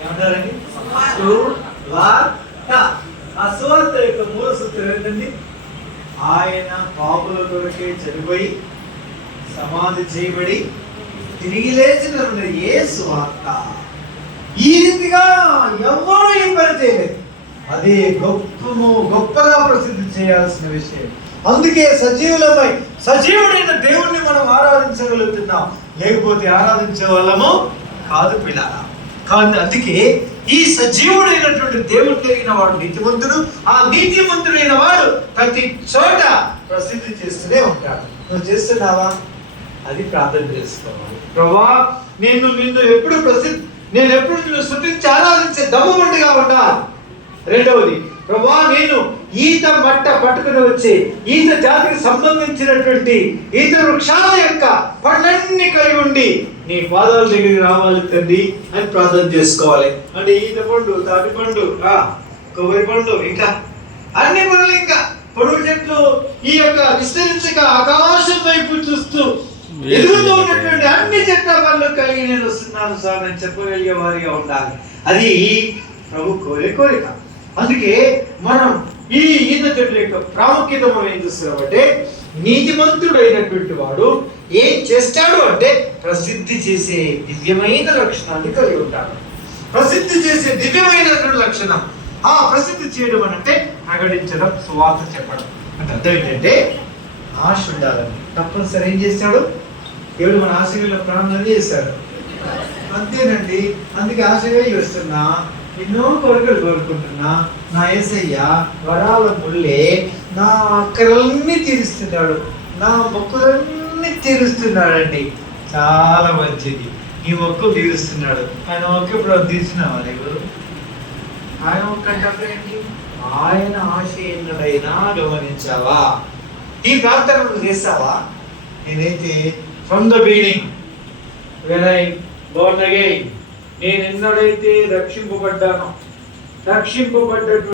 ఏమంటారండి? సువార్త. ఆ సువార్త యొక్క మూల సూత్రం ఏంటండి? ఆయన పాపుల కొరకే చనిపోయి సమాధి చేయబడి తిరిగి లేచిన యేసు వార్త. ఈ రీతిగా ఎవరు ఈ పని చేయలేదు. అది గొప్పగా ప్రసిద్ధి చేయాల్సిన విషయం. అందుకే సజీవుడైన దేవుణ్ణి మనం ఆరాధించగలుగుతున్నాం, లేకపోతే ఆరాధించే వాళ్ళము కాదు పిల్లరా. కానీ అందుకే ఈ సజీవుడైనటువంటి దేవుడు కలిగిన వాడు నీతిమంతుడు. ఆ నీతిమంతుడైన వాడు ప్రతి చోట ప్రసిద్ధి చేస్తూనే ఉంటాడు. నువ్వు చేస్తున్నావా? అది ప్రార్థన చేసుకోవాలి. ప్రభువా, నేను ఎప్పుడు నిన్ను స్తుతించి ఆరాధించే దమ్ముమంటిగా ఉండాలి. రెండవది, ప్రభువా, నేను ఈత మట్ట పట్టుకుని వచ్చి ఈత జాతికి సంబంధించినటువంటి ఈత వృక్షాల యొక్క పండ్లన్నీ కలిగి ఉండి నీ పాదాల దగ్గరికి రావాలి తండ్రి అని ప్రార్థన చేసుకోవాలి. అంటే ఈత పండు, తాటి పండు, కొబ్బరి పండు, ఇంకా అన్ని పనులు, ఇంకా పొడుగు చెట్లు, ఈ యొక్క విస్తరించక ఆకాశం వైపు చూస్తూ ఎదుగుతూ ఉన్నటువంటి అన్ని చెట్ల పనులు కలిగి నేను వస్తున్నాను సార్ అని చెప్పగలిగే వారిగా ఉండాలి. అది ప్రభు కోరిక. అందుకే మనం ఈ ఈత చెట్ల యొక్క ప్రాముఖ్యత మనం ఏం చూస్తున్నామంటే, నీతిమంతుడైనటువంటి వాడు ఏం చేస్తాడు అంటే ప్రసిద్ధి చేసే దివ్యమైన లక్షణాన్ని కలిగి ఉంటాడు. ప్రసిద్ధి చేసే దివ్యమైనటువంటి లక్షణం. ఆ ప్రసిద్ధి చేయడం అంటే ప్రకటించడం, సువార్త చెప్పడం. అంటే అర్థం ఏంటంటే ఆశ ఉండాలని. తప్పనిసరి ఏం చేస్తాడు దేవుడు? మన ఆశయంలో ప్రాణాలు చేశాడు. అంతేనండి. అందుకే ఆశగా వస్తున్నా, ఎన్నో కోరికలు కోరుకుంటున్నా, నా యేసయ్య వరాల ముళ్ళే నా అక్కరలన్నీ తీరుస్తున్నాడు, నా మొక్కులన్నీ తీరుస్తున్నాడండి. చాలా మంచిది. నీ మొక్కు తీరుస్తున్నాడు. ఆయన మొక్కు ఇప్పుడు తీర్చినావా నీవు? ఆయన మొక్క అంటే ఏంటి? ఆయన ఆశ ఎన్నడైనా గమనించావా? ఈ ప్రార్థన నువ్వు చేస్తావా? నేనైతే from the beginning when I born again, నేను ఎన్నడైతే రక్షింపబడ్డానో, రక్షింపబడ్డ